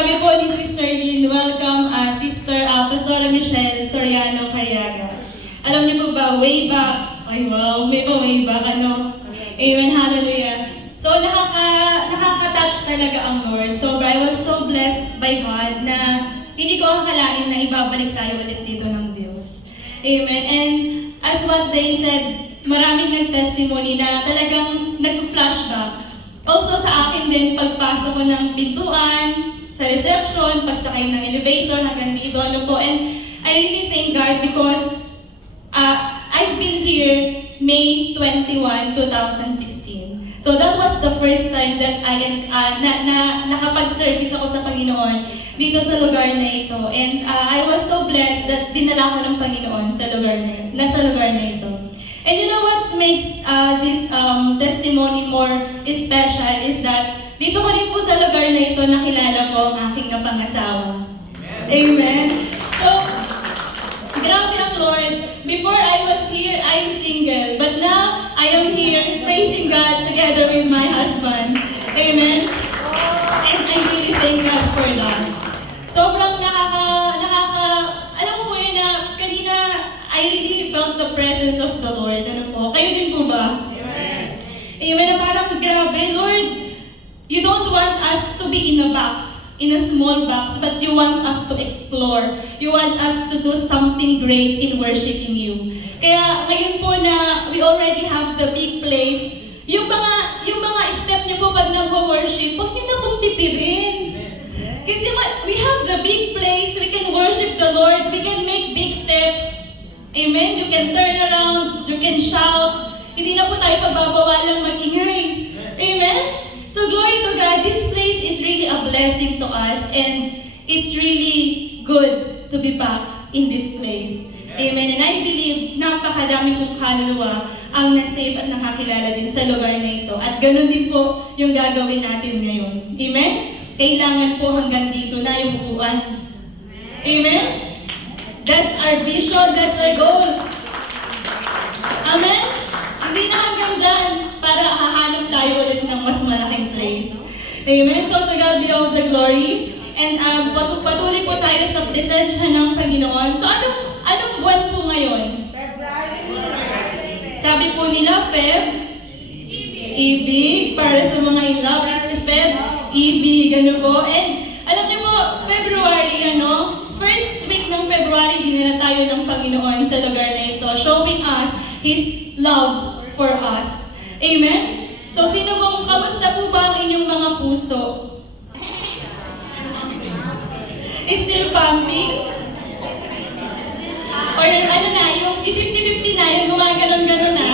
sabi po ni Sister Lynn, welcome Sister Pastora Michelle Soriano Cariaga. Alam niyo po ba, way back, ay wow, may pa way back, Amen, hallelujah. So nakaka-touch talaga ang Lord. So I was so blessed by God na hindi ko akalain na ibabalik tayo ulit dito ng Diyos. Amen. And as what they said, maraming nag-testimony na talagang nag-flashback. Also sa akin din, pagpasok ko ng pintuan, sa reception, pagsakay ng elevator hanggang dito, And I really thank God because I've been here May 21, 2016. So that was the first time that nakapag-service ako sa Panginoon dito sa lugar na ito. And I was so blessed that dinala ko ng Panginoon sa lugar na ito. And you know what makes this testimony more special is that dito ko rin po sa lugar na ito nakilala ko ang aking napangasawa. Amen. So, grabe ang Lord. Before I was here, I'm single. But now, I am here praising God together with my husband. Amen. And I really thank God for that. Sobrang alam mo po yun na kanina, I really felt the presence of the Lord. Kayo din po ba? Amen. Amen. Na parang grabe, Lord, you don't want us to be in a box, in a small box, but you want us to explore. You want us to do something great in worshiping you. Kaya ngayon po na we already have the big place, yung mga step niyo po pag nag-worship, huwag niyo na pong tipirin. Kasi we have the big place, we can worship the Lord, we can make big steps. Amen? You can turn around, you can shout. Hindi na po tayo pababawalang mag-ingay. Amen? So glory to God, this place is really a blessing to us and it's really good to be back in this place. Amen. And I believe napakadami pong kaluluwa ang nasave at nakakilala din sa lugar na ito. At ganun din po yung gagawin natin ngayon. Amen? Kailangan po hanggang dito na yung upuan. Amen? That's our vision, that's our goal. Amen? Hindi na hanggang dyan para hahanap tayo ulit ng mas malaking place. Amen? So to God be all the glory. And patuloy po tayo sa presensya ng Panginoon. So anong buwan po ngayon? February. Sabi po nila, Feb, ibig, para sa mga in love, it's Feb, ibig, po. And alam niyo po, February, first week ng February, dinala tayo ng Panginoon sa lugar na ito, showing us His love for us. Amen? So, kamusta po ba ang inyong mga puso? Still pumping? Or yung 50-50 na, yung gumaganon-ganon na?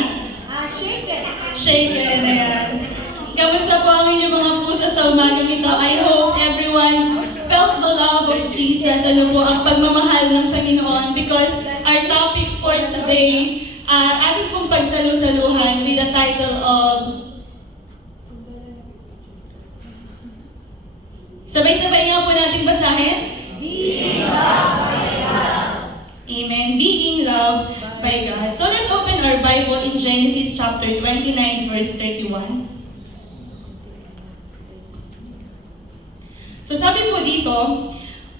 Shaken na yan. Kamusta po ang inyong mga puso sa umagang ito? I hope everyone felt the love of Jesus, ang pagmamahal ng Panginoon, because our topic for today, ating pong pagsalu-saluhan with the title of sabay-sabay nga po nating basahin. Being loved by God. Amen. Being loved by God. So let's open our Bible in Genesis chapter 29 verse 31. So sabi po dito,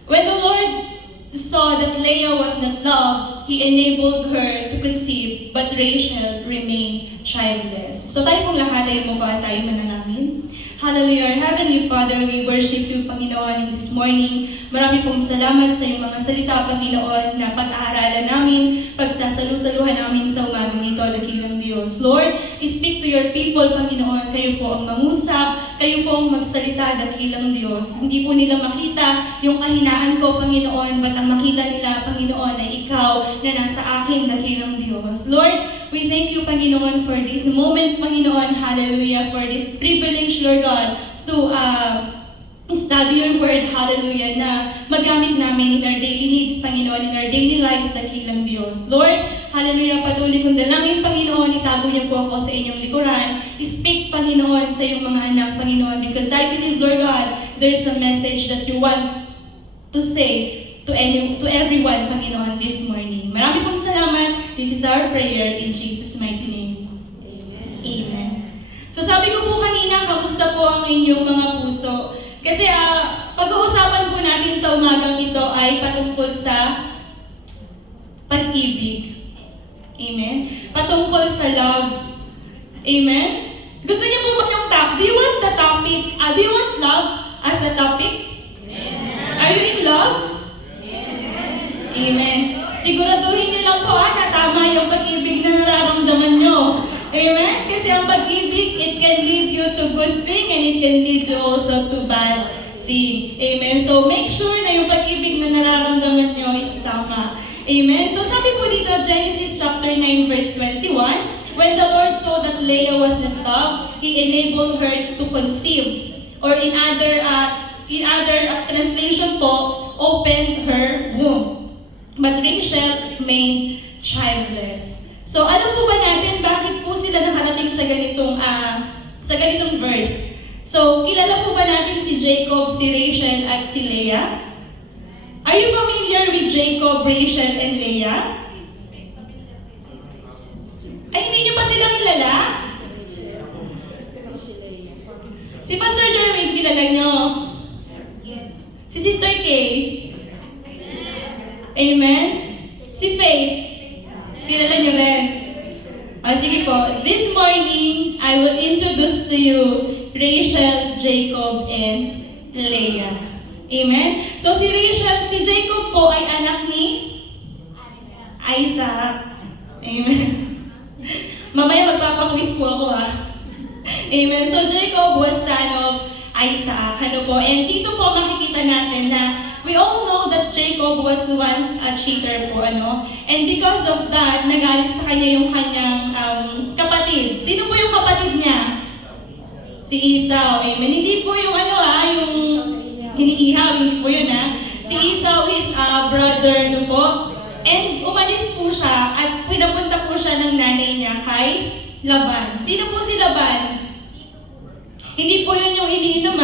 when the Lord saw that Leah was not loved, He enabled her to conceive, but Rachel remained childless. So tayo pong lahat ay mukha tayo manalangin. Hallelujah. Our Heavenly Father, we worship you, Panginoon, this morning. Marami pong salamat sa iyong mga salita, Panginoon, na pag-aaralan namin, pagsasalusaluhan namin sa umagang ito, dakilang Diyos. Lord, speak to your people, Panginoon. Kayo po ang mangusap, kayo po ang magsalita, dakilang Diyos. Hindi po nila makita yung kahinaan ko, Panginoon, but ang makita nila, Panginoon, ay ikaw na nasa akin, dakilang Diyos. Lord, we thank you, Panginoon, for this moment, Panginoon, hallelujah, for this privilege, Lord God, to study your word, hallelujah, na magamit namin in our daily needs, Panginoon, in our daily lives, dakilang Diyos. Lord, hallelujah, patuloy kong dalangin, Panginoon, itago niyo po ako sa inyong likuran. Speak, Panginoon, sa iyong mga anak, Panginoon, because I believe, Lord God, there's a message that you want to say to everyone, Panginoon, this morning. Marami pong salamat. This is our prayer in Jesus' mighty name. Amen. Amen. So sabi ko po kanina, kamusta po ang inyong mga puso? Kasi pag-uusapan ay patungkol sa pag-ibig. Amen? Patungkol sa love. Amen? Gusto niyo po ba yung topic? Do you want the topic? Do you want love as a topic? Are you in love? Amen. Siguraduhin niyo lang po na tama yung pag-ibig na nararamdaman nyo. Amen? Kasi ang pag-ibig, it can lead you to good thing and it can lead you also to bad thing. Amen? So make sure na yung pag-ibig na nararamdaman nyo is tama. Amen? So sabi po dito, Genesis chapter 9 verse 21, when the Lord saw that Leah was in love, He enabled her to conceive. Or in other translation po, opened her womb. But Rachel remained childless. So alam po ba natin bakit po sila nakarating sa ganitong verse? So kilala po ba natin si Jacob, si Rachel at si Leah? Are you familiar with Jacob, Rachel, and Leah? Ay, hindi niyo pa sila kilala? Si Pastor Jerwin, kilala niyo? Si Sister Kay? Amen? Si Faith? Kilala niyo rin? Sige po. This morning, I will introduce to you Rachel, Jacob, and Leah. Amen? So si Jacob po ay anak ni Isaac. Amen? Mamaya magpapaquiz po ako Amen? So Jacob was son of Isaac. Ano po? And dito po makikita natin na we all know that Jacob was once a cheater po, And because of that, nagalit sa kanya yung kanyang kapatid. Sino po yung kapatid niya? Si Esau. Amen? Hindi po yung yung hiniihaw, hindi po yun Si Esau is brother, po? And umalis po siya at pinapunta po siya ng nanay niya kay Laban. Sino po si Laban? Hindi po yun yung iniinom,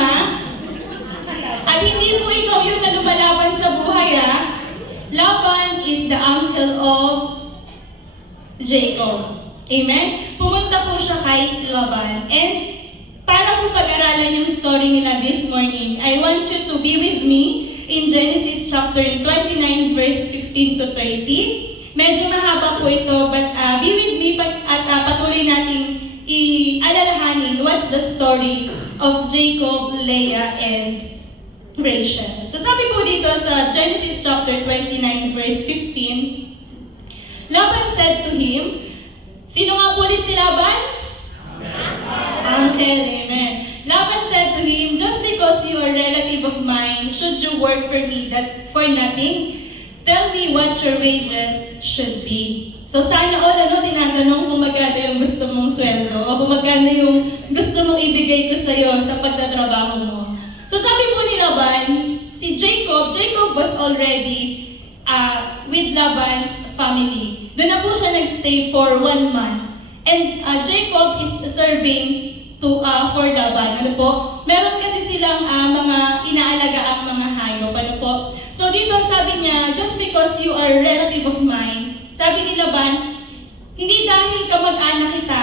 At hindi po ikaw yun na lumalaban sa buhay, Laban is the uncle of Jacob. Amen? Pumunta po siya kay Laban. And para po pag-aralan yung story nila this morning, I want you to be with me in Genesis chapter 29 verse 15 to 30. Medyo mahaba po ito, but be with me at patuloy natin i-alalahanin what's the story of Jacob, Leah, and Rachel. So sabi po dito sa Genesis chapter 29 verse 15, Laban said to him, sino nga po ulit si Laban? Uncle, amen. Laban said to him, just because you are a relative of mine, should you work for me for nothing? Tell me what your wages should be. So sana all, tinatanong kung magkano yung gusto mong sweldo o kung magkano yung gusto mong ibigay ko sa'yo sa pagtatrabaho mo. So sabi po ni Laban, si Jacob was already with Laban's family. Doon na po siya nagstay for 1 month. And Jacob is serving for Laban. Meron kasi silang mga inaalaga ang mga hayop. So dito sabi niya, just because you are a relative of mine, sabi ni Laban, hindi dahil kamag-anak kita,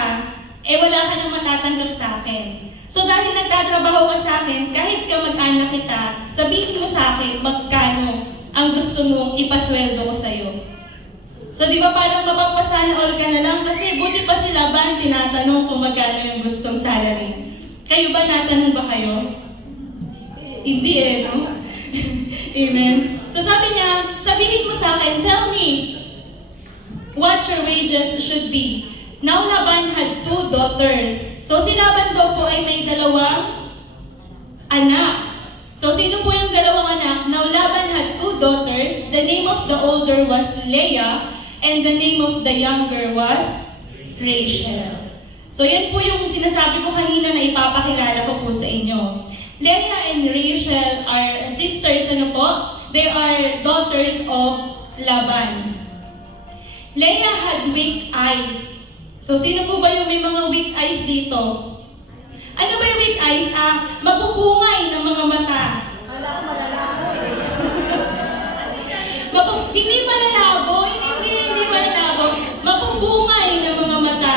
wala ka nang matatanggap sa akin. So dahil nagtatrabaho ka sa akin, kahit kamag-anak kita, sabihin mo sa akin magkano ang gusto mong ipasweldo ko sa'yo. So di ba parang mapapasana all ka na lang kasi buti pa si Laban tinatanong kung magkano yung gustong salary. Kayo ba natanong ba kayo? Hindi no? Amen. So sabi niya, sabihin mo sa akin, tell me what your wages should be. Now Laban had 2 daughters. So si Laban daw po ay may 2 anak. So sino po yung 2 anak? Now Laban had 2 daughters. The name of the older was Leah, and the name of the younger was Rachel. So yan po yung sinasabi ko kanina na ipapakilala ko po sa inyo. Leah and Rachel are sisters, They are daughters of Laban. Leah had weak eyes. So sino po ba yung may mga weak eyes dito? Ano ba yung weak eyes? Mapupungay ng mga mata. Kala ko malalabo Hindi malabo, hindi malabo. Mapupungay ng mga mata.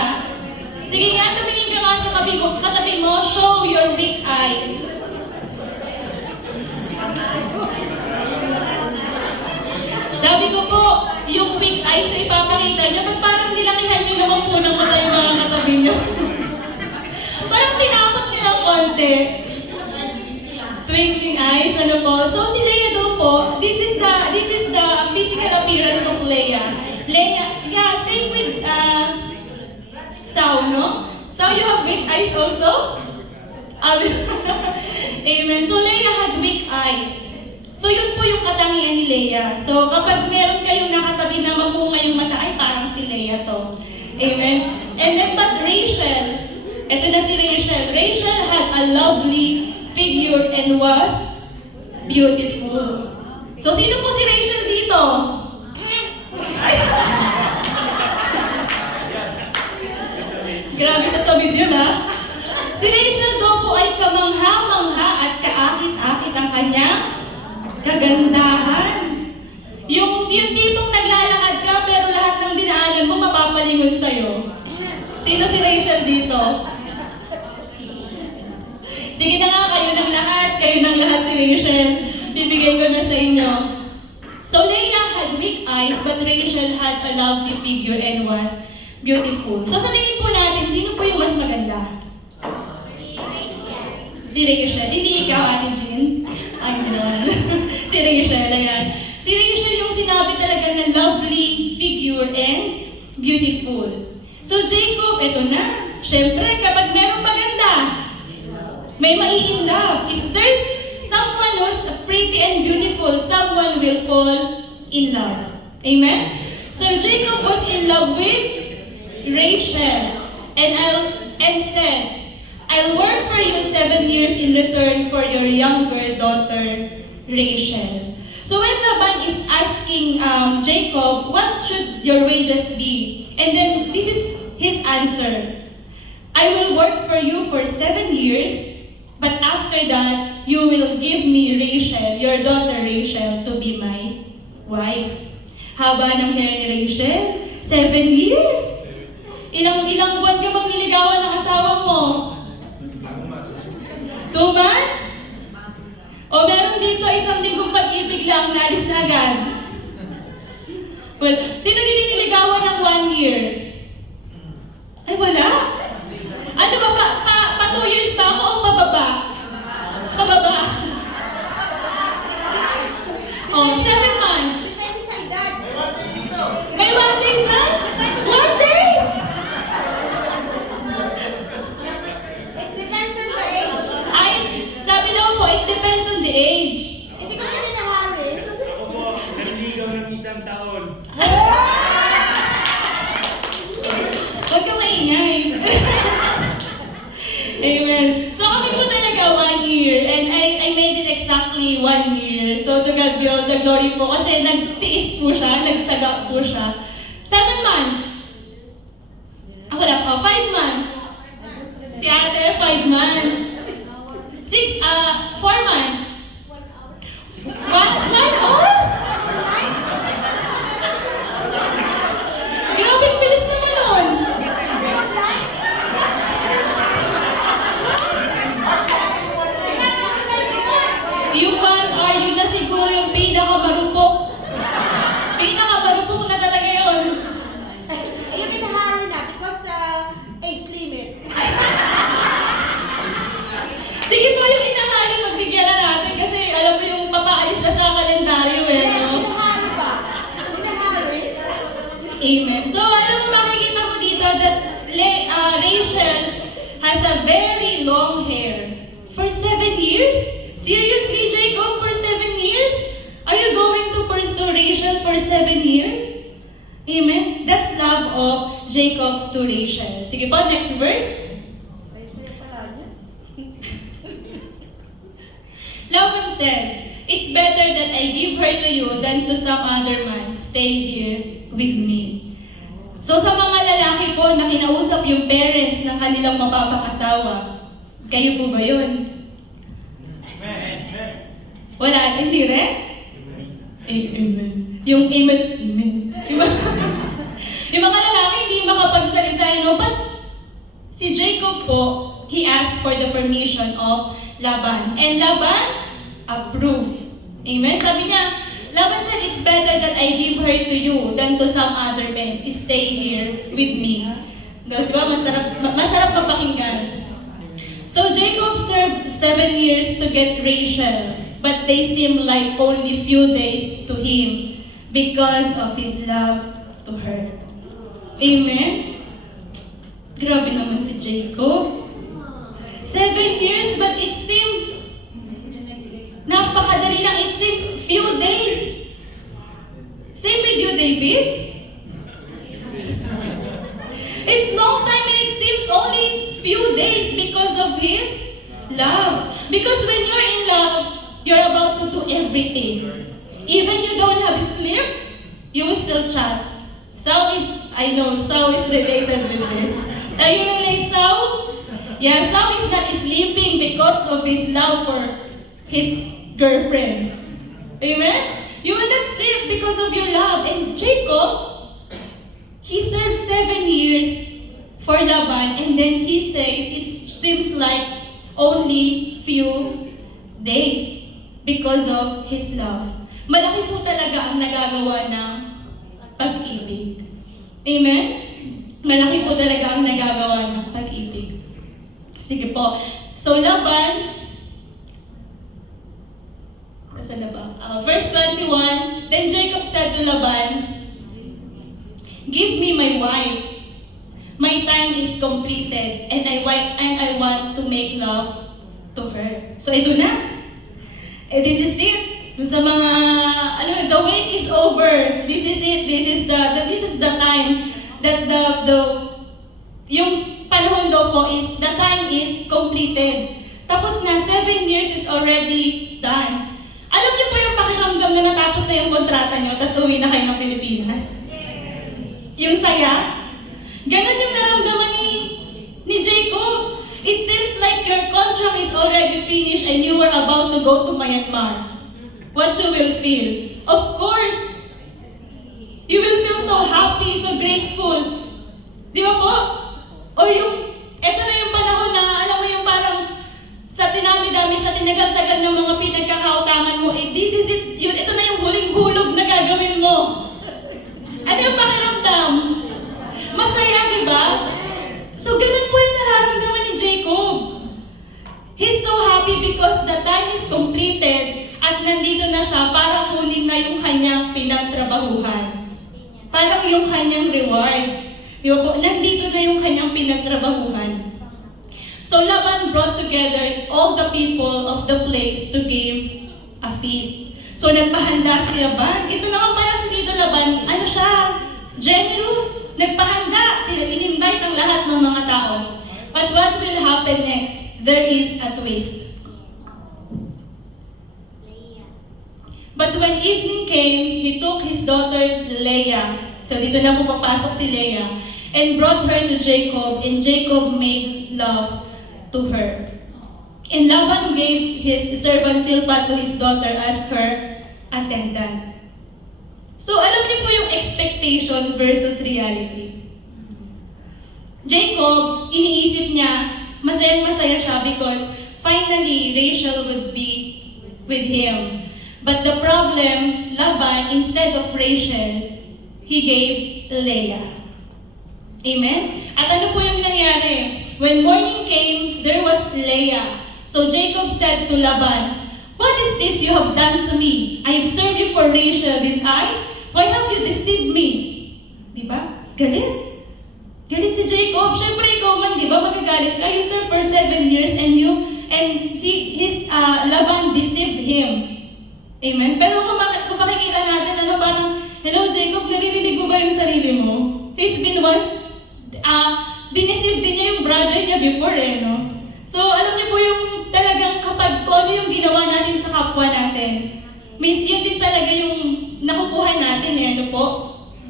Sige nga, tumingin ka nga sa katabi mo, show your weak eyes. eyes also? Amen. So Leah had weak eyes. So yun po yung katangian ni Leah. So kapag meron kayong nakatabi na mapunga yung mata, ay parang si Leah to. Amen. And then but Rachel, eto na si Rachel. Rachel had a lovely figure and was beautiful. So sino po si Rachel dito? Ay. Grabe sasabihin yun ha. Si Rachel daw po ay kamangha-mangha at kaakit-akit ang kanyang kagandahan. Yung tipong naglalakad ka pero lahat ng dinaanan mo mapapalingon sa'yo. Sino si Rachel dito? Sige na nga, kayo ng lahat si Rachel. Bibigay ko na sa inyo. So Leah had weak eyes but Rachel had a lovely figure and was beautiful. So sa tingin po natin, sino po yung mas maganda? Si Rachel. Hindi ikaw, Ate Jean. Ay, hindi naman. Si Rachel, ayan. Si Rachel yung sinabi talaga na lovely figure and beautiful. So Jacob, eto na. Siyempre, kapag merong maganda, may mai-in love. If there's someone who's pretty and beautiful, someone will fall in love. Amen? So Jacob was in love with Rachel and said, I'll work for you 7 years in return for your younger daughter, Rachel. So when Laban is asking Jacob, what should your wages be? And then this is his answer. I will work for you for 7 years, but after that, you will give me Rachel, your daughter Rachel, to be my wife. Haba ng hair ni Rachel? 7 years! Ilang buwan ka bang niligawan ng asawa mo? 2 months? O meron dito isang linggong pag-ibig lang, naalis na agad? Well, sino dito niligawan ng 1 year? Ay, wala? Ano ba, pa 2 years ba ako o pababa? Pababa. Oh, 7 months. May 1 day dyan? 1 day? It depends on the age. Hindi kasi pinahari. Ako po, nanligaw ng 1 taon. Huwag kang maingay. Amen. So kami po talaga 1 year and I made it exactly 1 year. So to God be all the glory po kasi nagtiis po siya, nagtiyaga po siya. 7 months. Ako lang po, 5 months. Si ate, 5 months. 4 months. 1 month? Grabe, bilis naman nun. Yung 1 hour, yun na siguro yung pinakamarupok. Pinakamarupok na talaga yun. Yung pinahari na because age limit. Sige po, yung inahari, magbigyan na natin kasi alam mo yung papaalis na sa kalendaryo eh. Yes, No? pinahari ba? Pinahari. Amen. So, alam mo, makikita mo dito that Rachel has a very long hair. For 7 years? Seriously, Jacob, for 7 years? Are you going to pursue Rachel for 7 years? Amen. That's love of Jacob to Rachel. Sige po, next verse. Saya-saya pala niya. Laban said, it's better that I give her to you than to some other man. Stay here with me. So sa mga lalaki po na kinausap yung parents ng kanilang mapapangasawa, kayo po ba yun? Wala, hindi rin? Amen. Yung amen, amen. Yung mga lalaki hindi makapagsalita, but si Jacob po, he asked for the permission of Laban. And Laban approved. Amen? Sabi niya, Laban said, it's better that I give her to you than to some other men. Stay here with me. Diba? Masarap mapakinggan. So Jacob served 7 years to get Rachel, but they seemed like only few days to him because of his love to her. Amen? Grabe naman si Jacob. 7 years, but it seems napakadali lang. It seems few days. Same with you, David? It's long time and it seems only few days because of His love. Because when you're in love, you're about to do everything. Even you don't have sleep, you will still chat. I know, Sao is related with this. Are you relate, Sao? Yeah, Sao is not sleeping because of his love for his girlfriend. Amen? You will not sleep because of your love. And Jacob, he served 7 years for Laban, and then he says it seems like only few days because of his love. Malaki po talaga ang nagagawa ng pag-ibig. Amen? Malaki po talaga ang nagagawa ng pag-ibig. Sige po. So, Laban, nasa na ba? Verse 21, Then Jacob said to Laban, Give me my wife. My time is completed, and I want to make love to her. So, ito na. This is it. Dun sa mga, the wait is over. This is it. This is the time that yung panahon daw po is, the time is completed. Tapos na, 7 years is already done. Alam niyo po yung pakiramdam na natapos na yung kontrata niyo, tapos uwi na kayo ng Pilipinas? Yung saya? Ganon yung naramdaman ni Jacob. It seems like your contract is already finished and you were about to go to Myanmar. What you will feel? Of course, you will feel so happy, so grateful. Di ba po? Or eto na yung panahon na, alam mo yung parang sa tinami-dami, sa tinagal-tagal ng mga pinagkakautangan mo, this is it, ito na yung huling hulog na gagawin mo. Ano yung pakiramdam? Masaya, di ba? So, ganun po yung nararamdaman ni Jacob. He's so happy because the time is completed at nandito na siya para kunin na yung kanyang pinagtrabahuhan. Parang yung kanyang reward. Di ba po? Nandito na yung kanyang pinagtrabahuhan. So Laban brought together all the people of the place to give a feast. So nagpahanda si Laban. Ito naman pala si Tito Laban, ano siya? Generous. Nagpahanda. In-invite ang lahat ng mga tao. But what will happen next? There is a twist. But when evening came, he took his daughter Leah. So dito na po papasok si Leah. And brought her to Jacob, and Jacob made love to her. And Laban gave his servant Silpah to his daughter as her attendant. So alam niyo po yung expectation versus reality. Jacob, iniisip niya, masayang-masaya siya because finally Rachel would be with him. But the problem, Laban, instead of Rachel, he gave Leah. Amen? At ano po yung nangyari? When morning came, there was Leah. So Jacob said to Laban, What is this you have done to me? I have served you for Rachel, didn't I? Why have you deceived me? Diba? Galit. Galit si Jacob. Siyempre ikaw man, diba? Magagalit ka. You served for 7 years and Laban deceived him. Amen? Pero kung makikita natin, parang, hello Jacob, naririnig mo ba yung sarili mo? He's been once, diniceive din niya yung brother niya before no? So, alam niyo po yung talagang kapag kung ano yung ginawa natin sa kapwa natin, means yun din talaga yung nakukuha natin ano po?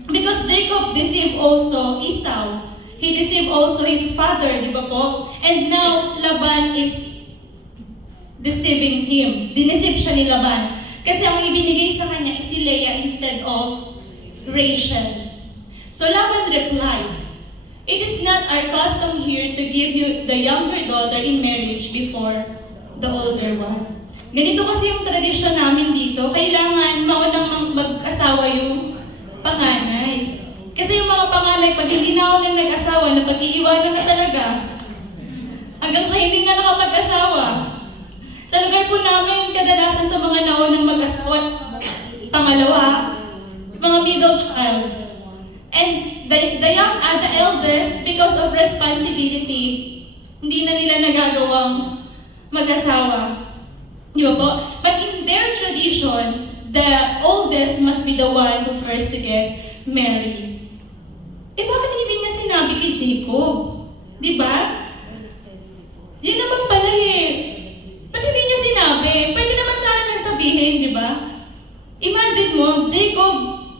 Because Jacob deceived also Esau. He deceived also his father, di ba po? And now, Laban is deceiving him. Diniceive siya ni Laban. Kasi ang ibinigay sa kanya is si Leah instead of Rachel. So Laban replied, It is not our custom here to give you the younger daughter in marriage before the older one. Ganito kasi yung tradisyon namin dito. Kailangan maunang mag-asawa yung panganay. Kasi yung mga panganay, pag hindi na ako nang nag-asawa, na pag-iiwanan na talaga. Hanggang sa hindi na nakapag-asawa. Sa lugar po namin, kadalasan sa mga naunang mag-asawa, pangalawa, mga middle child. And the eldest, because of responsibility, hindi na nila ginagawang mag-asawa. Di ba po? But in their tradition, the oldest must be the one who first to get married. Eh bakit hindi niya sinabi kay Jacob? Di ba? Yun naman pala eh. Ba't hindi niya sinabi? Pwede naman sana nang sabihin, di ba? Imagine mo, Jacob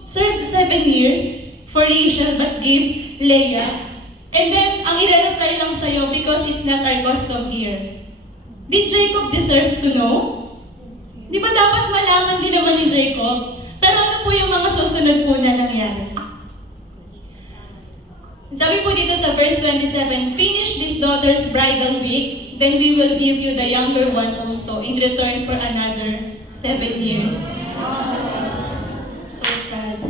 served 7 years for Rachel but gave Leah. And then, ang i-reply lang sa'yo because it's not our custom here. Did Jacob deserve to know? Di ba dapat malaman din naman ni Jacob? Pero ano po yung mga susunod po na nangyari? Sabi po dito sa verse 27, finish this daughter's bridal week, then we will give you the younger one also in return for another 7 years. So sad.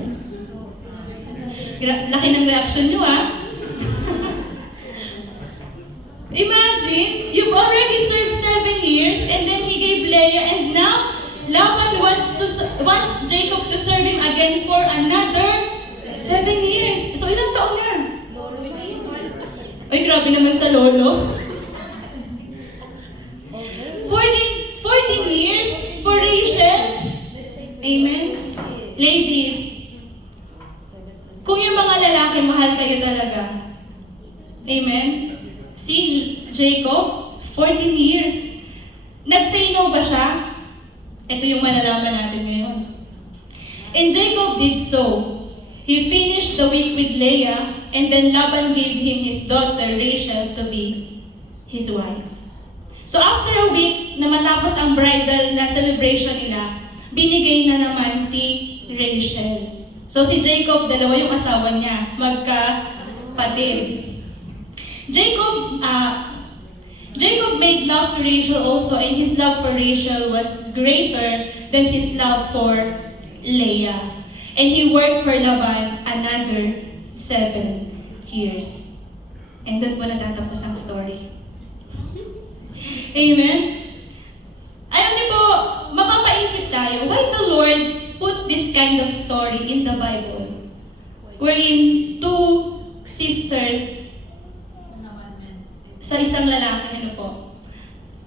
Laki ng reaction nyo Imagine, you've already served 7 years and then he gave Leah and now Laban wants Jacob to serve him again for another 7 years. So ilang taon na? Ay, grabe naman sa lolo. 14 years for Rachel. Amen? Ladies, kung yung mga lalaki, mahal kayo talaga. Amen? Si Jacob, 14 years. Nag-say no ba siya? Ito yung malalaman natin ngayon. And Jacob did so. He finished the week with Leah, and then Laban gave him his daughter Rachel to be his wife. So after a week na matapos ang bridal na celebration nila, binigay na naman si Rachel. So si Jacob, dalawa yung asawa niya, magkapatid. Jacob made love to Rachel also, and his love for Rachel was greater than his love for Leah. And he worked for Laban another 7 years. And doon po natatapos ang story. Amen? Alam niyo po, mapapaisip tayo, why the Lord put this kind of story in the Bible? Wherein 2 sisters sa isang lalaki, ano po.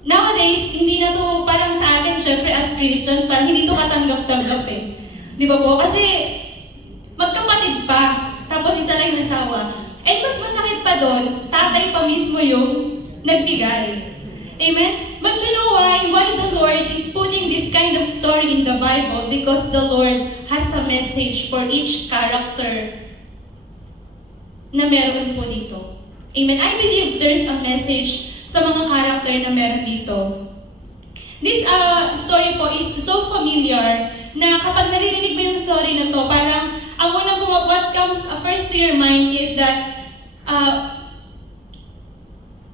Nowadays, hindi na to parang sa atin, syempre as Christians, parang hindi to katanggap-tanggap Di ba po? Kasi magkapatid pa, tapos isa lang yung asawa. And mas masakit pa doon, tatay pa mismo yung nagbigay. Amen? But you know why? Why the Lord is putting this kind of story in the Bible? Because the Lord has a message for each character na meron po dito. Amen? I believe there's a message sa mga character na meron dito. This story po is so familiar na kapag naririnig mo yung story na to, parang ang unang what comes first to your mind is that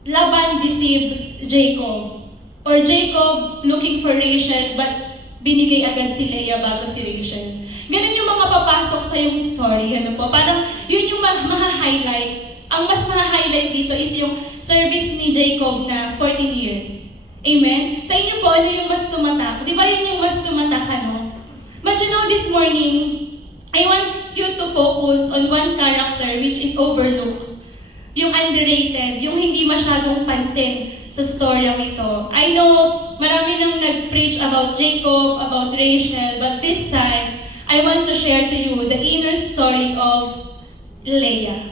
Laban deceived Jacob. Or Jacob looking for Rachel but binigay agad si Leah bago si Rachel. Ganun yung mga papasok sa yung story. Ano po? Parang yun yung maha-highlight. Ang mas maha-highlight dito is yung service ni Jacob na 14 years. Amen? Sa inyo po, ano yung mas tumatak? Di ba yun yung mas tumatak, ano? But you know, this morning, I want you to focus on one character which is overlooked. Yung underrated, yung hindi masyadong pansin sa storyang ito. I know, marami nang nag-preach about Jacob, about Rachel, but this time, I want to share to you the inner story of Leah.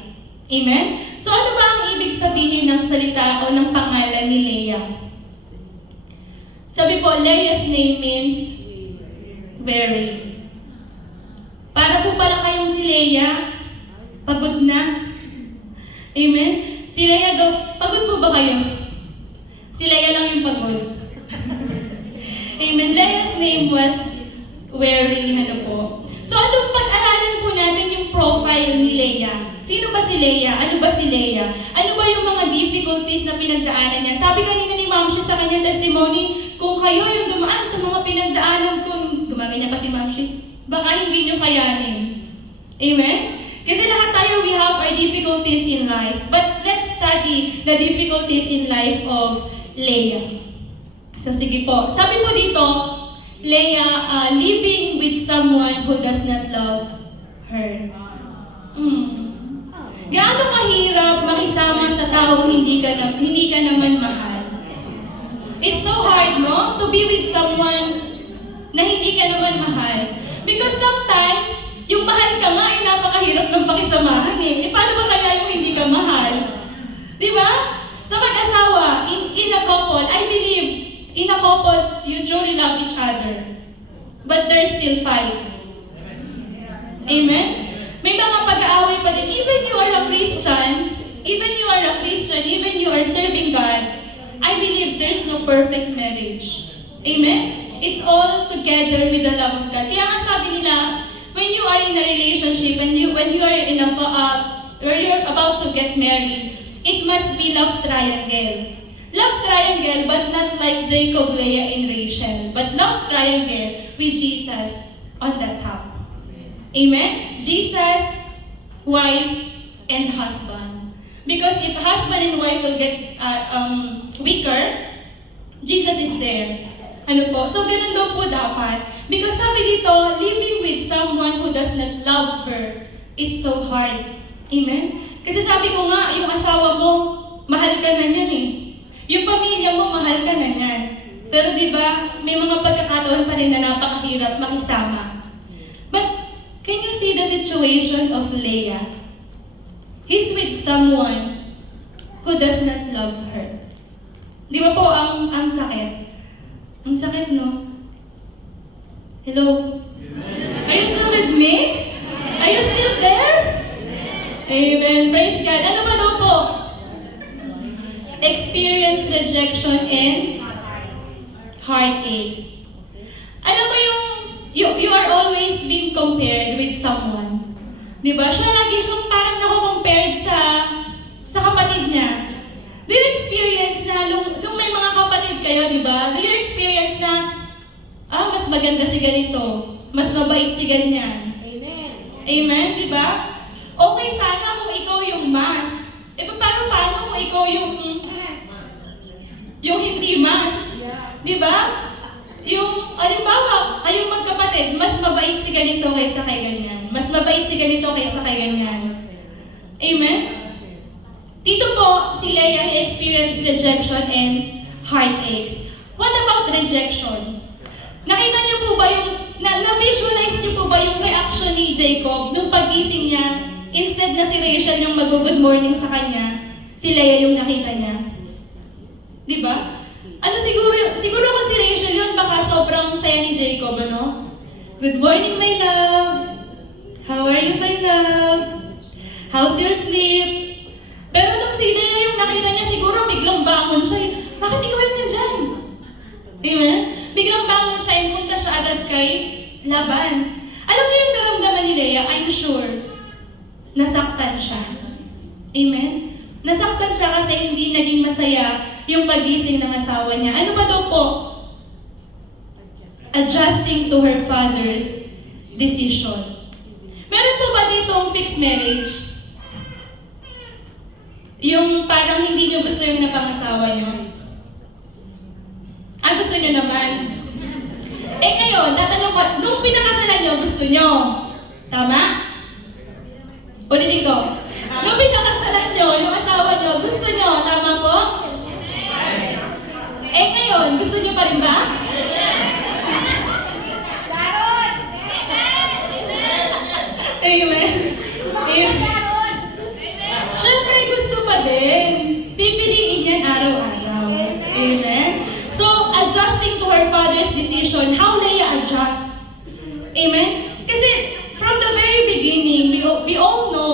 Amen? So ano ba ang ibig sabihin ng salita o ng pangalan ni Leah? Sabi po, Leah's name means weary. Para po pala kayong si Leah, pagod na. Amen? Si Leah daw, pagod po ba kayo? Si Leah lang yung pagod. Amen? Leah's name was weary, ano po. So anong pag-aralan po natin yung profile ni Leah? Sino ba si Leah? Ano ba si Leah? Ano ba yung mga difficulties na pinagdaanan niya? Sabi kanina ni Ma'am Shi sa kanyang testimony, kung kayo yung dumaan sa mga pinagdaanan ko, gumagay pa si Ma'am Shi, baka hindi nyo kayanin. Amen? Kasi lahat tayo, we have our difficulties in life. But let's study the difficulties in life of Leah. So sige po. Sabi po dito, Leah, living with someone who does not love her. Gaano kahirap makisama sa taong hindi ka naman mahal? It's so hard, no? To be with someone na hindi ka naman mahal. Because sometimes, yung mahal ka nga ay napakahirap ng pakisamahan eh. Paano ba kaya yung hindi ka mahal? Di ba? Sa mag-asawa, in a couple, I believe, in a couple, you truly love each other. But there's still fights. Amen? May mga pag-aaway pa din. Even you are a Christian, even you are serving God, I believe there's no perfect marriage. Amen? It's all together with the love of God. Kaya nga sabi nila, when you are in a relationship, when you are in a where you're about to get married, it must be love triangle. Love triangle, but not like Jacob, Leah, and Rachel, but love triangle with Jesus on the top. Amen? Jesus, wife, and husband. Because if husband and wife will get weaker, Jesus is there. Ano po? So, ganun daw po dapat. Because sabi dito, living with someone who does not love her, it's so hard. Amen? Kasi sabi ko nga, yung asawa mo, mahal ka na niyan eh. Yung pamilya mo, mahal ka na niyan. Pero di ba, may mga pagkakataon pa rin na napakahirap makisama. But, can you see the situation of Leah? He's with someone who does not love her. Di ba po, ang sakit? Ang sakit, no? Hello? Are you still with me? Are you still there? Amen. Praise God. Ano ba daw po? Experience rejection and heartaches. Alam mo you are always being compared with someone. Di ba? Siya lagi siyang parang nako-compared sa kapatid niya. Do you experience na nung may mga kapatid kayo, di ba? Do you experience na, mas maganda si ganito, mas mabait si ganyan. Amen. Amen, di ba? Okay sana kung ikaw yung mas. E paano kung ikaw yung hindi mas? Di ba? Yung, halimbawa, kayong magkapatid, mas mabait si ganito kaysa kay ganyan. Mas mabait si ganito kaysa kay ganyan. Amen? Dito po, si Leah experienced rejection and heartaches. What about rejection? Nakita niyo po ba na-visualize niyo po ba yung reaction ni Jacob nung pagising niya, instead na si Rachel yung mag-good morning sa kanya, si Leah yung nakita niya? Di ba? Siguro kung si Rachel yun, baka sobrang saya ni Jacob, ano? Good morning, my love. How are you, my love? How's your sleep? Pero nung si Leah yung nakita niya, siguro biglang bangon siya. Bakit ikaw yung nandyan? Amen? Biglang bangon siya and punta siya agad kay Laban. Alam niyo yung naramdaman ni Leah? I'm sure. Nasaktan siya. Amen? Nasaktan siya kasi hindi naging masaya yung pagising ng asawa niya. Ano ba daw po? Adjusting to her father's decision. Meron po ba ditong fixed marriage? Yung parang hindi nyo gusto yung napangasawa nyo? Gusto nyo naman? Ngayon, natanong ko, nung pinakasalan nyo, gusto nyo? Tama? Ulitin ko. Nung pinakasalan nyo, yung asawa nyo, gusto nyo? Tama po? Ngayon, gusto nyo pa rin ba? Sharon! Amen. Amen. Siyempre gusto pa din. Pipiliin yan araw-araw. Amen. So, adjusting to her father's decision, how Leah adjust? Amen? Kasi from the very beginning, we all know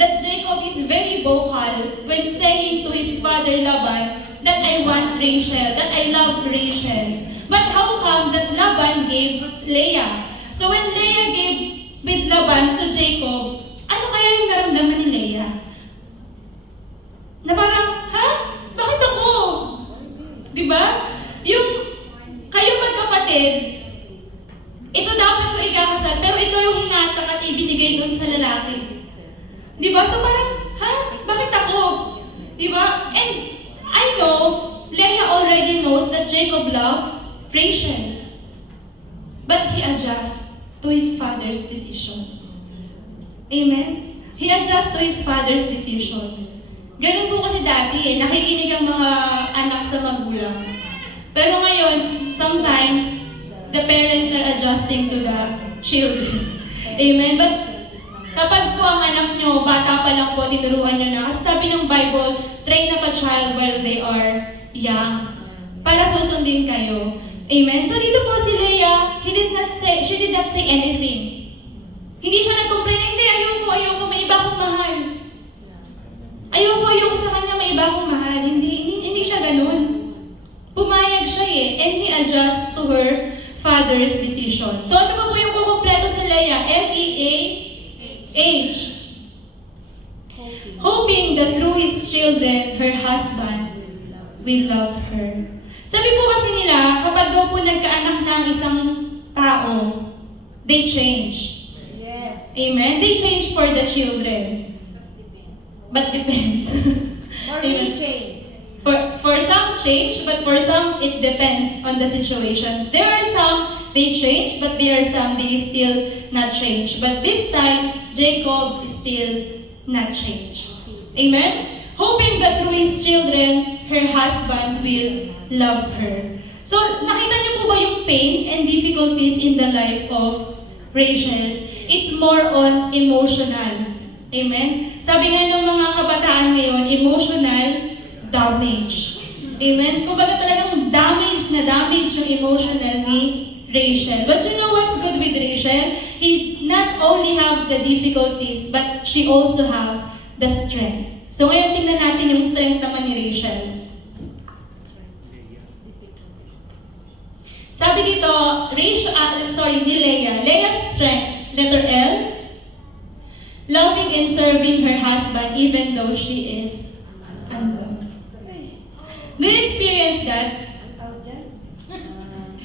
that Jacob is very vocal when saying to his father Laban that I want Rachel, that I love Rachel. But how come that Laban gave Leah? So when Leah gave with Laban to Jacob, ano kaya yung naramdaman ni Leah? Na parang, bakit ako? Diba? Yung kayong magkapatid, ito dapat yung ikakasal, pero ikaw yung hinatak at ibinigay doon sa lalaki. Diba? So parang, bakit ako? Diba? And I know, Leah already knows that Jacob loved Rachel. But he adjusts to his father's decision. Amen? He adjusts to his father's decision. Ganun po kasi dati nakikinig ang mga anak sa magulang. Pero ngayon, sometimes, the parents are adjusting to the children. Amen? But kapag po ang anak nyo, bata pa lang po, tinuruan nyo na. Kasi sabi ng Bible, train up a child while they are young. Para susundin kayo. Amen? So dito po si Leah, she did not say anything. Hindi siya nag-complain, hindi, ayoko, may iba akong mahal. Ayoko sa kanya, may iba akong mahal. Hindi siya ganun. Pumayag siya and he adjusts to her father's decision. So ano ba po yung kukumpleto sa Leah? L-E-A-H. Hoping that through his children, her husband will love her. Sabi po kasi nila, kapag daw po nagkaanak na ang isang tao, they change. Yes. Amen? They change for the children. But depends. Or they change. For some change, but for some it depends on the situation. There are some they change, but there are some they still not change. But this time, Jacob is still not changed. Amen? Hoping that through his children, her husband will love her. So, nakita niyo po ba yung pain and difficulties in the life of Rachel? It's more on emotional. Amen? Sabi nga ng mga kabataan ngayon, emotional damage. Amen? Kumbaga talagang damage yung emotional ni Rachel. But you know what's good with Rachel? He not only have the difficulties, but she also have the strength. So ngayon tingnan natin yung strength naman ni Rachel. Sabi dito, ni Leah. Leah's strength, letter L, loving and serving her husband even though she is unloved. Do you experience that?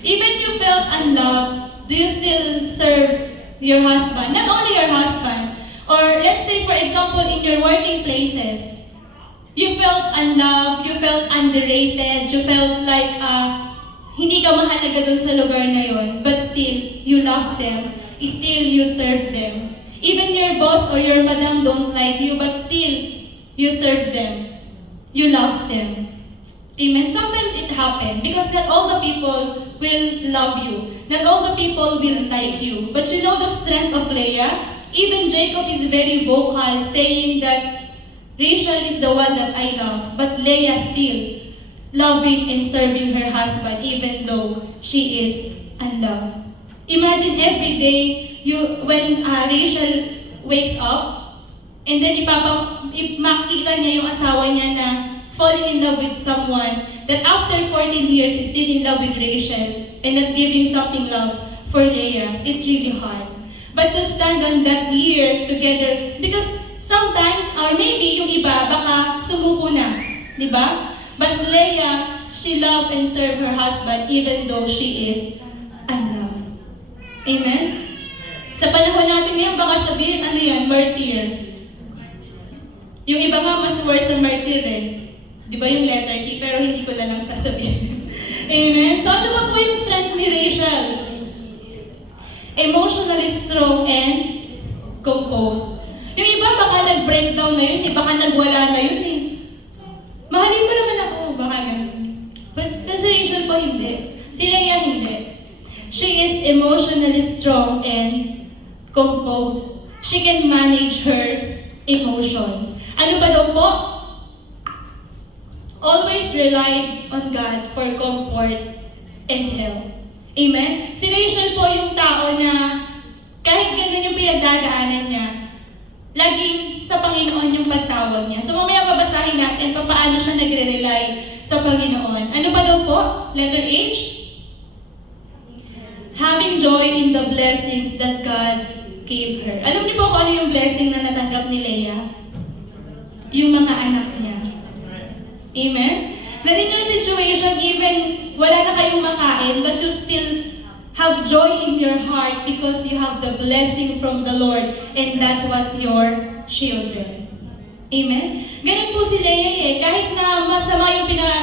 Even you felt unloved, do you still serve your husband? Not only your husband, or let's say for example in your working places, you felt unloved, you felt underrated, you felt like hindi ka mahalaga dun sa lugar na yon, but still you love them, still you serve them. Even your boss or your madam don't like you, but still you serve them, you love them. Amen. Sometimes it happens because not all the people will love you. Not all the people will like you. But you know the strength of Leah? Even Jacob is very vocal saying that Rachel is the one that I love. But Leah still loving and serving her husband even though she is unloved. Imagine every day when Rachel wakes up and then makikita niya yung asawa niya na falling in love with someone that after 14 years is still in love with Rachel and not giving something love for Leah. It's really hard. But to stand on that year together, because sometimes, or maybe yung iba, baka sumuko na. Diba? But Leah, she loved and served her husband even though she is unloved. Amen? Sa panahon natin ngayon, baka sabihin, ano yan, martyr. Yung iba nga mas worse sa martyr eh. Di ba yung letter T, pero hindi ko na lang sasabihin. Amen? So ano ba po yung strength ni Rachel? Emotionally strong and composed. Yung iba baka nag-breakdown na yun, baka nagwala na yun eh. Mahalin mo naman ako, baka ganun. But si Rachel po hindi. Si Leah hindi. She is emotionally strong and composed. She can manage her emotions. Ano pa daw po? Always rely on God for comfort and help. Amen? Si Rachel po yung tao na kahit ganyan yung pinagdadaanan niya, laging sa Panginoon yung pagtawag niya. So mamaya babasahin natin paano siya nagre-rely sa Panginoon. Ano pa daw po? Letter H? Having joy in the blessings that God gave her. Alam niyo po kung ano yung blessing na natanggap ni Leah? Yung mga anak niya. Amen? That in your situation, even wala na kayong makain, but you still have joy in your heart because you have the blessing from the Lord and that was your children. Amen? Ganun po si Leah eh. Kahit na masama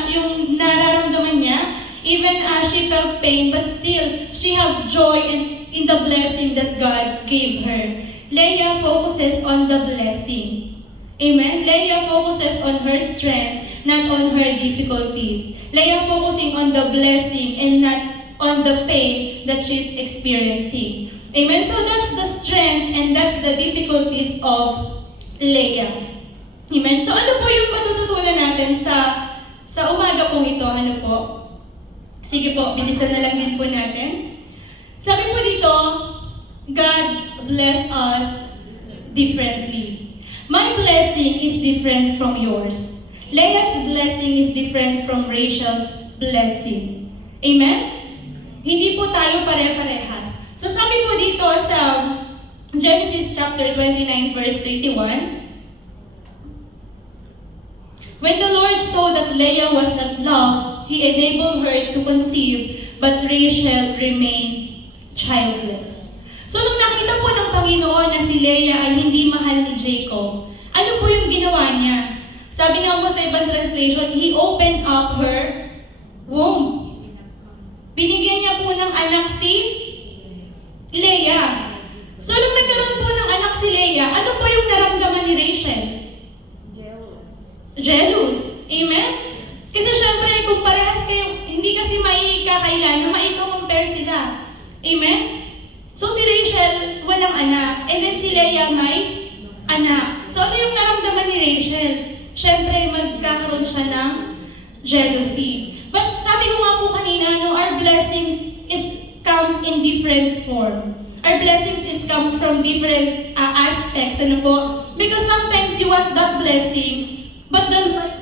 yung nararamdaman niya, even she felt pain, but still, she have joy in the blessing that God gave her. Leah focuses on the blessing. Amen? Leah focuses on her strength not on her difficulties. Leah focusing on the blessing and not on the pain that she's experiencing. Amen? So that's the strength and that's the difficulties of Leah. Amen? So ano po yung matututunan natin sa umaga pong ito? Ano po? Sige po, bilisan na lang din po natin. Sabi po dito, God bless us differently. My blessing is different from yours. Leah's blessing is different from Rachel's blessing. Amen? Hindi po tayo pare-parehas. So sabi po dito sa Genesis chapter 29 verse 31, when the Lord saw that Leah was not loved, He enabled her to conceive, but Rachel remained childless. So nung nakita po ng Panginoon na si Leah ay hindi mahal ni Jacob, ano po yung ginawa niya? Sabi nga po sa ibang translation, He opened up her womb. Binigyan niya po ng anak si Leah. So nung nagkaroon po ng anak si Leah, ano po yung naramdaman ni Rachel? Jealous. Amen? Kasi syempre, kung parehas kayo, hindi kasi maikakailan na maiko-compare sila. Amen? So si Rachel, walang anak. And then si Leah may anak. So ano yung naramdaman ni Rachel? Syempre, magkakaroon siya ng jealousy. But sabi ko nga po kanina, no, our blessings comes in different form. Our blessings comes from different aspects. Ano po? Because sometimes you want that blessing, but the Lord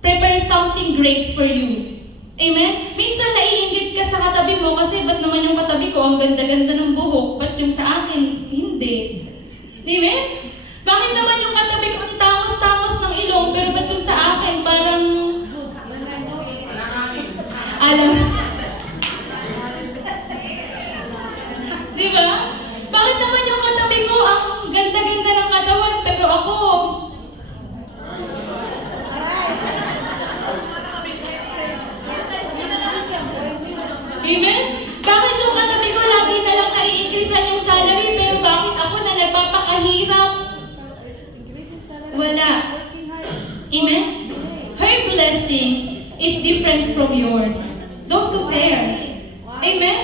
prepares something great for you. Amen? Minsan naiinggit ka sa katabi mo kasi ba't naman yung katabi ko ang ganda-ganda ng buhok, ba't yung sa akin, hindi. Amen? Bakit naman yung katabi ko ang tangos-tangos ng ilong, pero ba't yung sa akin parang... Alam. Diba? Bakit naman yung katabi ko ang ganda-ganda ng katawan, pero ako... Amen? Bakit yung katabi ko lagi na lang nai-increasean yung salary, pero bakit ako na nagpapakahirap? Wala. Amen? Her blessing is different from yours. Don't compare. Amen?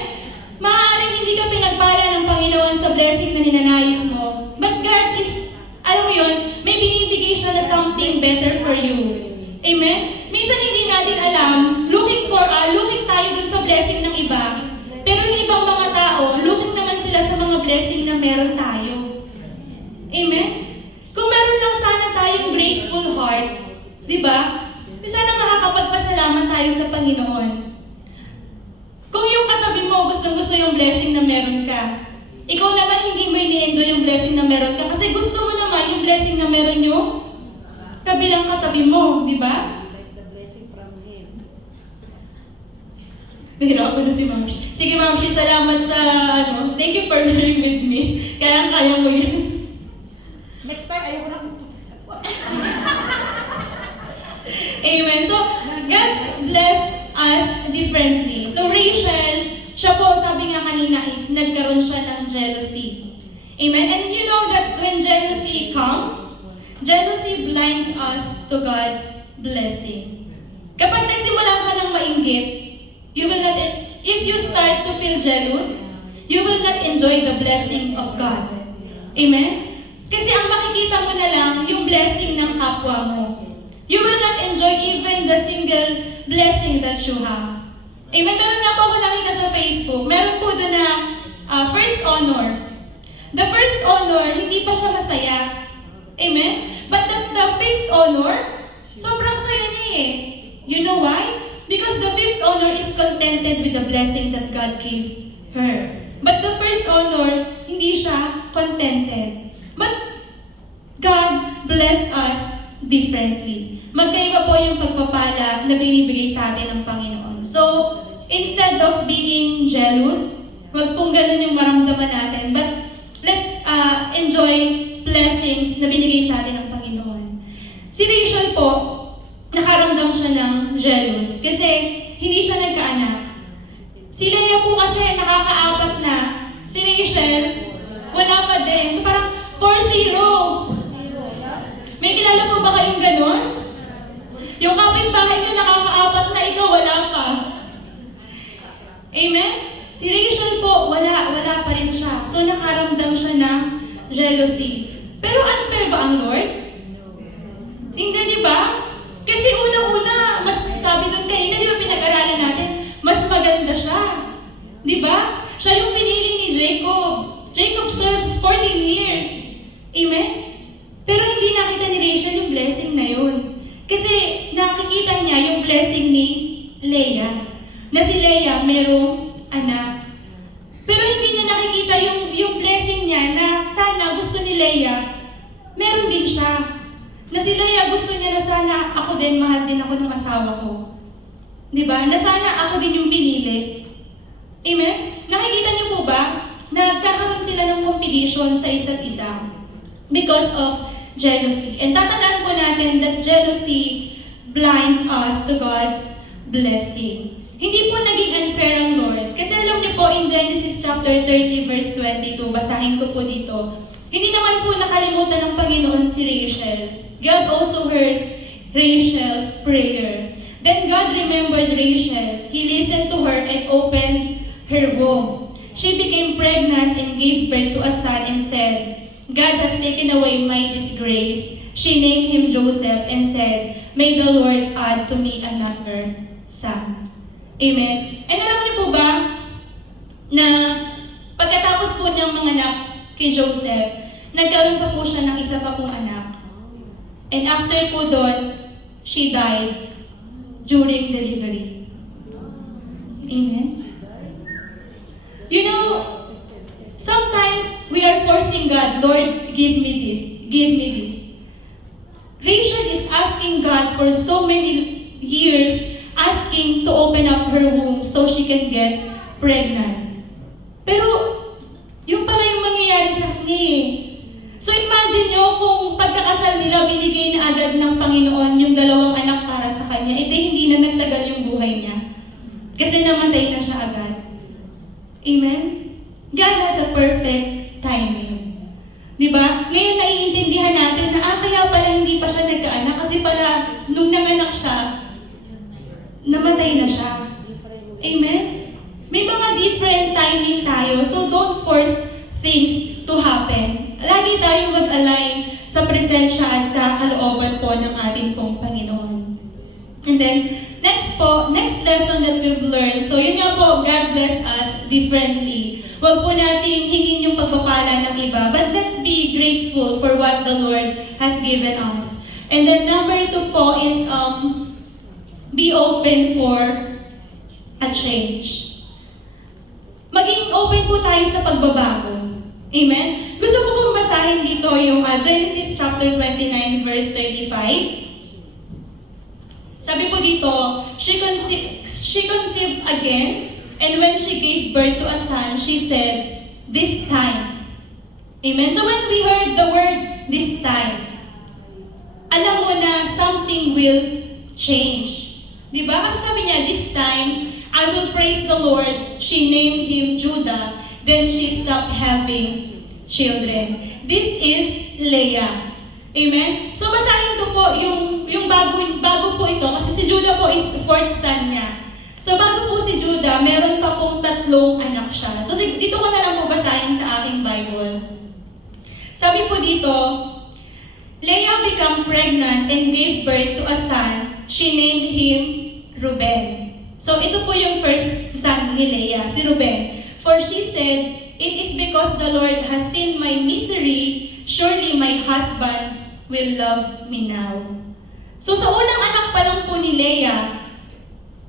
Maaaring hindi ka pinagpala ng Panginoon sa blessing na ninanais mo, but God is, alam mo yun, may binibigay siya na something better for you. Amen? Minsan hindi natin alam, looking tayo dun sa blessing ng iba, pero yung ibang mga tao, looking naman sila sa mga blessing na meron tayo. Amen? Kung meron lang sana tayong grateful heart, di ba? Sana makakapagpasalamat tayo sa Panginoon. Kung yung katabi mo gusto yung blessing na meron ka, ikaw naman hindi mo ini-enjoy yung blessing na meron ka kasi gusto mo naman yung blessing na meron yung kabilang katabi mo, di ba? Nahirapan na si Ma'am Shi. Sige Ma'am Shi, salamat sa thank you for bearing with me. Kaya mo yun. Next time, ayaw ko na Amen. So, God's blessed us differently. To Rachel, siya po, sabi nga kanina is, nagkaroon siya ng jealousy. Amen. And you know that when jealousy comes, jealousy blinds us to God's blessing. Kapag nagsimula ka ng mainggit, you will not, if you start to feel jealous, you will not enjoy the blessing of God. Amen? Kasi ang makikita mo na lang yung blessing ng kapwa mo. You will not enjoy even the single blessing that you have. Amen? Meron nga po ako nakita sa Facebook. Meron po doon na first honor. The first honor, hindi pa siya masaya. Amen? But the fifth honor, sobrang saya niya eh. You know why? Because the fifth honor is contented with the blessing that God gave her. But the first honor, hindi siya contented. But God blessed us differently. Magkaiba po yung pagpapala na binibigay sa atin ng Panginoon. So, instead of being jealous, wag pong ganun yung maramdaman natin, but let's enjoy blessings na binigay sa atin ng Panginoon. Si Rachel po, nakaramdam siya ng jealous kasi hindi siya nagkaanak. Si Leah po kasi nakakaapat na. Si Rachel, wala pa din. So parang 4-0. May kilala po ba kayong ganon? Yung kapit Amen? Si Rachel po, wala pa rin siya. So nakaramdam siya ng jealousy. Pero unfair ba ang Lord? Hindi, di ba? Kasi unang-una, mas sabi doon kanina, di ba pinag-aralan natin, mas maganda siya. Di ba? Siya yung pinili ni Jacob. Jacob serves 14 years. Amen? Pero hindi nakita ni Rachel yung blessing na yun. Kasi nakikita niya yung blessing ni Leah. Na si Leah merong anak. Pero hindi niya nakikita yung blessing niya na sana gusto ni Leah, meron din siya. Na si Leah gusto niya na sana ako din, mahal din ako ng asawa ko. Diba? Na sana ako din yung pinili. Amen? Nakikita niyo po ba? Nagkakaroon sila ng competition sa isa't isa because of jealousy. And tatandaan po natin that jealousy blinds us to God's blessing. Hindi po naging unfair ang Lord. Kasi alam niyo po in Genesis chapter 30 verse 22, basahin ko po dito. Hindi naman po nakalimutan ng Panginoon si Rachel. God also hears Rachel's prayer. Then God remembered Rachel. He listened to her and opened her womb. She became pregnant and gave birth to a son and said, God has taken away my disgrace. She named him Joseph and said, May the Lord add to me another son. Amen. And alam niyo po ba na pagkatapos po niyang manganak kay Joseph, nagkaroon pa po siya ng isa pa pong anak. And after po doon, she died during delivery. Amen. You know, sometimes we are forcing God, Lord, give me this, give me this. Rachel is asking God for so many years, asking to open up her womb so she can get pregnant. Pero, yung pala yung mangyayari sa kanya eh. So imagine nyo kung pagkakasal nila, binigay na agad ng Panginoon yung dalawang anak para sa kanya, hindi na nagtagal yung buhay niya. Kasi namatay na siya agad. Amen? God has a perfect timing. Diba? Ngayon naiintindihan natin na kaya pala hindi pa siya nagkaanak kasi pala nung nanganak siya, namatay na siya. Amen? May mga different timing tayo, so don't force things to happen. Lagi tayong mag-align sa presensya at sa kalooban po ng ating pong Panginoon. And then, next lesson that we've learned. So yun nga po, God bless us differently. Huwag po nating hingin yung pagpapala ng iba, but let's be grateful for what the Lord has given us. And then number 2 po is, be open for a change. Maging open po tayo sa pagbabago. Amen? Gusto ko pong basahin dito yung Genesis chapter 29 verse 35. Sabi po dito, she conceived again, and when she gave birth to a son, she said, this time. Amen? So when we heard the word, this time, alam mo na something will change. Diba? Kasi sabi niya, this time, I will praise the Lord. She named him Judah. Then she stopped having children. This is Leah. Amen? So basahin ko po yung bago po ito kasi si Judah po is 4th son niya. So bago po si Judah, meron pa pong 3 anak siya. So dito ko na lang po basahin sa aking Bible. Sabi po dito, Leah became pregnant and gave birth to a son. She named him Reuben. So ito po yung first son ni Leah, si Reuben. For she said, it is because the Lord has seen my misery, surely my husband will love me now. So sa unang anak pa lang po ni Leah,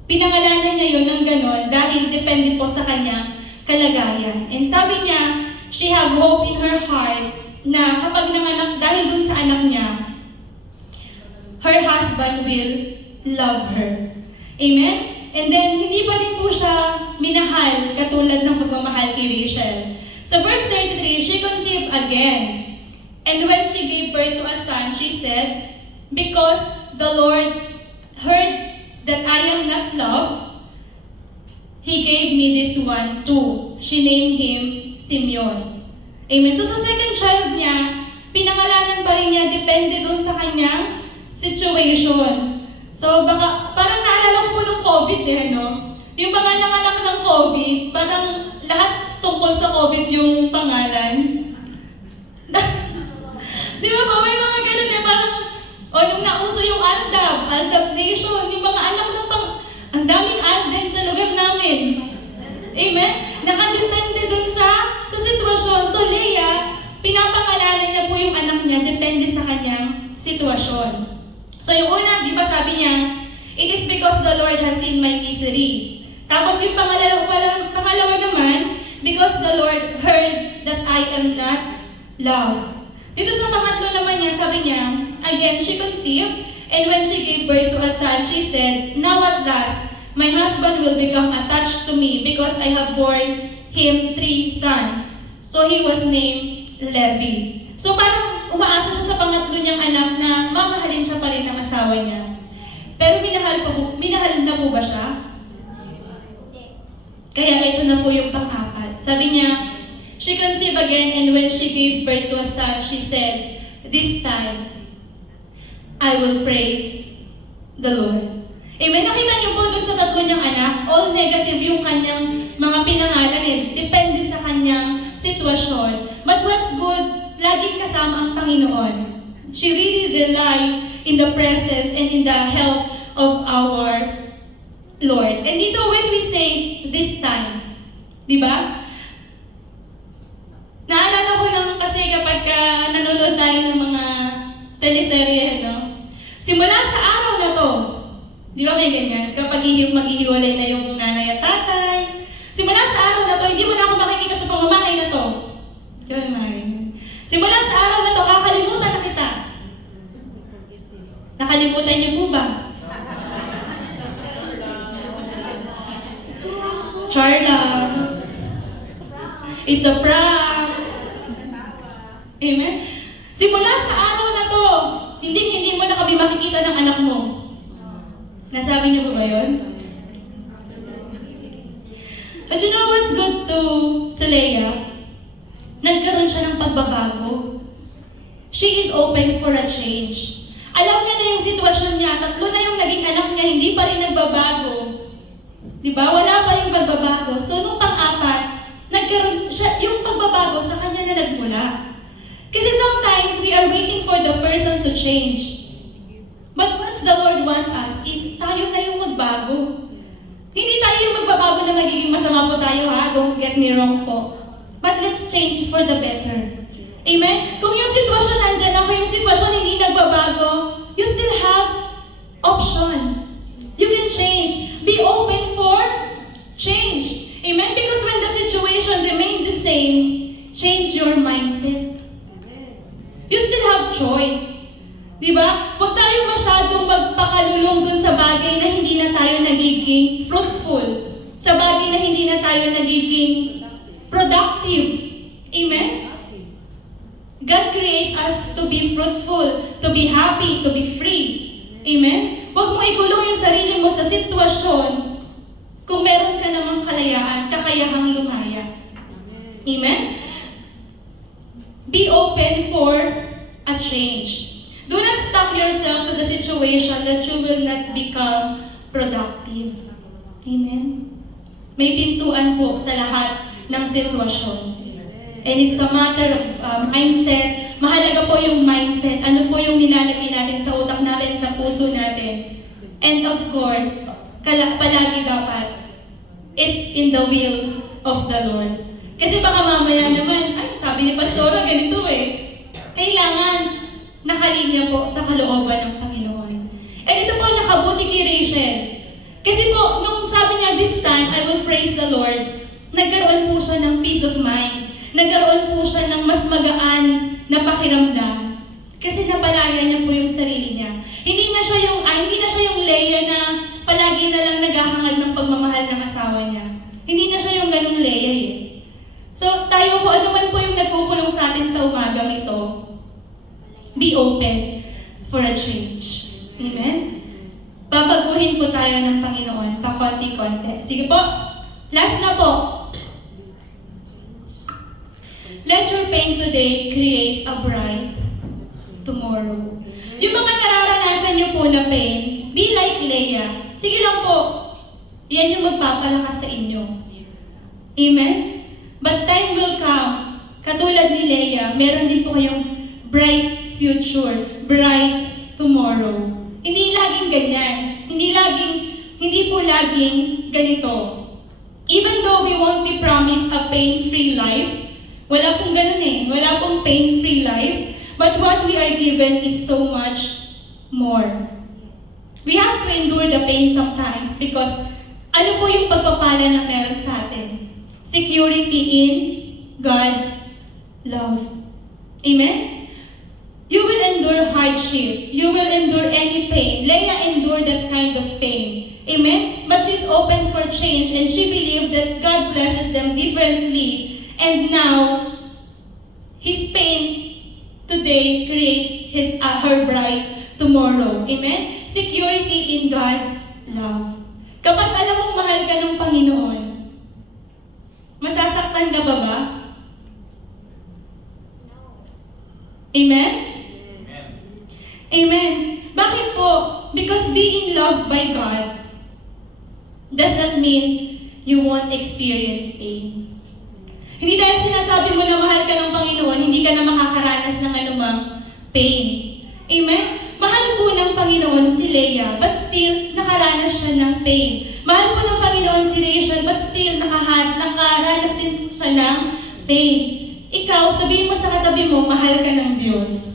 pinangalanan niya yun ng ganon dahil depende po sa kanyang kalagayan. And sabi niya, she have hope in her heart na kapag nanganak dahil dun sa anak niya, her husband will love her. Amen? And then, hindi pa rin po siya minahal katulad ng pagmamahal kay Rachel. So verse 33, she conceived again. And when she gave birth to a son, she said, because the Lord heard that I am not loved, He gave me this one too. She named him Simeon. Amen. So sa second child niya, pinangalanan pa rin niya, depende dun sa kanyang situation. So baka, parang naalala ko po nung COVID no? Yung mga nanganak ng COVID, parang lahat tungkol sa COVID yung pangalan. Di ba po, may mga ganun eh, parang, o yung nauso yung Aldab Nation, yung mga anak ng ang daming Alden sa lugar namin. Amen? Nakadepende dun sa sitwasyon. So, Leah, pinapangalanan niya po yung anak niya, depende sa kanyang sitwasyon. So, yung una, di ba sabi niya, it is because the Lord has seen my misery. Tapos yung pangalawa naman, because the Lord heard that I am not loved. Dito sa pangatlo naman niya, sabi niya, again, she conceived, and when she gave birth to a son, she said, now at last, my husband will become attached to me because I have borne him 3 sons. So he was named Levi. So parang umaasa siya sa pangatlo niyang anak na mamahalin siya pa rin ng asawa niya. Pero minahal na po ba siya? Kaya ito na po yung pang-apat. Sabi niya, she conceived again, and when she gave birth to a son, she said, this time, I will praise the Lord. Amen? Nakita niyo po dun sa tatlo niyang anak, all negative yung kanyang mga pinangalan eh. Depende sa kanyang sitwasyon. But what's good, laging kasama ang Panginoon. She really relied in the presence and in the help of our Lord. And dito when we say, this time, di ba? Naalala ko lang kasi kapag nanonood tayo ng mga teleserye, no? Simula sa araw na to, di ba may ganyan? Kapag maghihiwalay na yung nanay at tatay, simula sa araw na to, hindi mo na ako makikita sa pamamahay na to. Di ba may mga ganyan? Simula sa araw na to, kakalimutan na kita. Nakalimutan niyo po ba? Charla. It's a prank. Amen? Simula sa araw na to, hindi mo na kami makikita ng anak mo. Nasabi niyo ba yun? But you know what's good to Leah? Nagkaroon siya ng pagbabago. She is open for a change. Alam niya na yung sitwasyon niya, 3 na yung naging anak niya, hindi pa rin nagbabago. Diba? Wala pa yung pagbabago. So, nung pang-apat, nagkaroon siya, yung pagbabago sa kanya na nagmula. Kasi sometimes, we are waiting for the person to change. But what the Lord want us is, tayo na yung magbago. Hindi tayo yung magbabago na magiging masama po tayo, ha? Don't get me wrong po. But let's change for the better. Amen? Kung yung sitwasyon nandyan ako, yung sitwasyon hindi nagbabago, you still have option. You can change. Be open for change. Amen? Because when the situation remains the same, change your mindset. You still have choice. Diba? Huwag tayo masyadong magpakalulong dun sa bagay na hindi na tayo nagiging fruitful. Sa bagay na hindi na tayo nagiging productive. Amen? God create us to be fruitful, to be happy, to be free. Amen? Huwag mo ikulong yung sarili mo sa sitwasyon kung meron ka namang kakayahang lumaya. Amen? Be open for a change. Do not stuck yourself to the situation that you will not become productive. Amen? May pintuan po sa lahat ng sitwasyon. And it's a matter of mindset. Mahalaga po yung mindset. Ano po yung nilalagay natin sa utak natin, sa puso natin. And of course, palagi dapat, it's in the will of the Lord. Kasi baka mamaya naman, ay, sabi ni Pastora, ganito eh. Kailangan nakalinya po sa kalooban ng Panginoon. And ito po nakabuti kay Rachel. Kasi po, nung sabi niya, this time, I will praise the Lord, nagkaroon po siya ng peace of mind. Nagkaroon po siya ng mas magaan na pakiramdam. Kasi napalaya niya po yung sarili niya. Hindi na siya yung Leah na palagi na lang naghahangad ng pagmamahal ng asawa niya. Hindi na siya yung ganung Leah eh. So tayo po, ano man po yung nagkukulong sa atin sa umagang ito, be open for a change. Amen? Babaguhin po tayo ng Panginoon, pakonti-konti. Sige po, last na po. Let your pain today create a bright tomorrow. Yung mga nararanasan niyo po na pain, be like Leah. Sige lang po. Yan yung magpapalakas sa inyo. Amen? But time will come, katulad ni Leia, meron din po kayong bright future, bright tomorrow. Hindi laging ganyan. Hindi po laging ganito. Even though we won't be promised a pain-free life, wala pong ganun eh. Wala pong pain-free life. But what we are given is so much more. We have to endure the pain sometimes because ano po yung pagpapala na meron sa atin? Security in God's love. Amen? You will endure hardship. You will endure any pain. Leia endured that kind of pain. Amen? But she's open for change and she believed that God blesses them differently. And now, His pain today creates her bright tomorrow. Amen? Security in God's love. Kapag alam mong mahal ka ng Panginoon, masasaktan ka ba? Amen? Amen. Bakit po? Because being loved by God does not mean you won't experience pain. Hindi dahil sinasabi mo na mahal ka ng Panginoon, hindi ka na makakaranas ng anumang pain. Amen? Mahal po ng Panginoon si Leia, but still nakaranas siya ng pain. Mahal po ng Panginoon si Rachel, but still nakaranas din ka ng pain. Ikaw, sabihin mo sa katabi mo, mahal ka ng Diyos.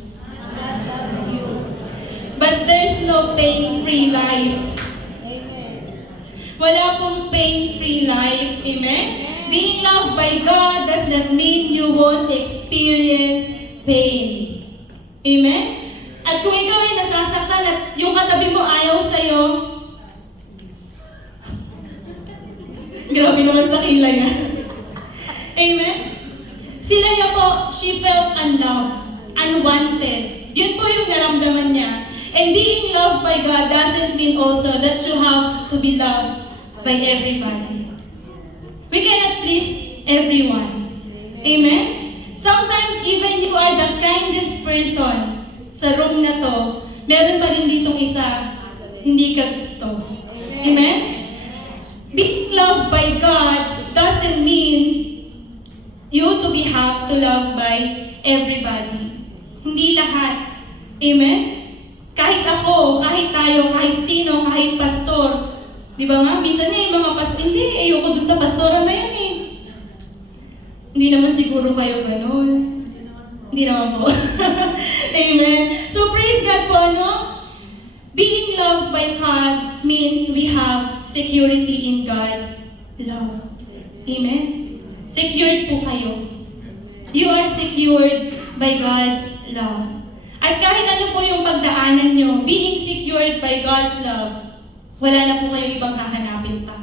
But there's no pain-free life. Wala pong pain-free life. Amen? Being loved by God does not mean you won't experience pain. Amen? At kung ikaw ay nasasaktan at yung katabi mo ayaw sa'yo, grabe naman sa kilay na. Amen? Si Leia po, she felt unloved, unwanted. Yun po yung naramdaman niya. And being loved by God doesn't mean also that you have to be loved by everybody. We cannot please everyone. Amen? Sometimes even you are the kindest person sa room na to, meron pa rin ditong isa, hindi ka gusto. Amen? Being loved by God doesn't mean you to be have to love by everybody. Hindi lahat. Amen? Kahit ako, kahit tayo, kahit sino, kahit pastor. Di ba nga? Minsan yung mga pastor, hindi, ayoko dun sa pastoran na yan eh. Hindi naman siguro kayo ganun. Hindi naman po. Amen? So praise God po, no? Being loved by God means we have security in God's love. Amen? Secured po kayo. You are secured by God's love. At kahit ano po yung pagdaanan nyo, being secured by God's love, wala na po kayong ibang hahanapin pa.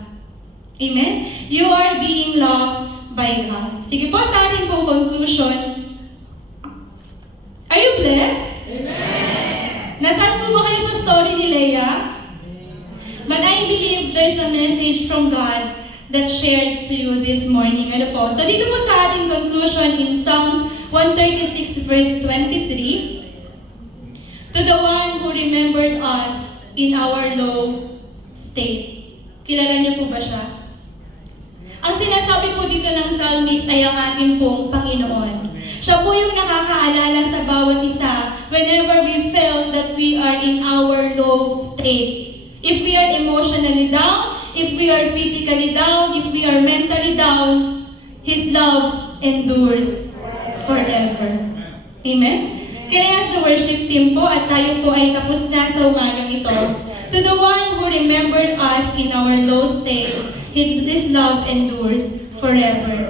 Amen? You are being loved by God. Sige po, sa ating pong conclusion. Are you blessed? Amen! Nasaan po ba kayo sa story ni Leia? But I believe there's a message from God that shared to you this morning. Ano po? So dito po sa ating conclusion in Psalms 136 verse 23, to the one who remembered us in our low state. Kilala niyo po ba siya? Ang sinasabi po dito ng psalmist ay ang ating pong Panginoon. Siya po yung nakakaalala sa bawat isa whenever we felt that we are in our low state. If we are emotionally down, if we are physically down, if we are mentally down, His love endures forever. Amen? Can I ask the worship team po at tayo po ay tapos na sa umagang ito. To the one who remembered us in our low state, His love endures forever.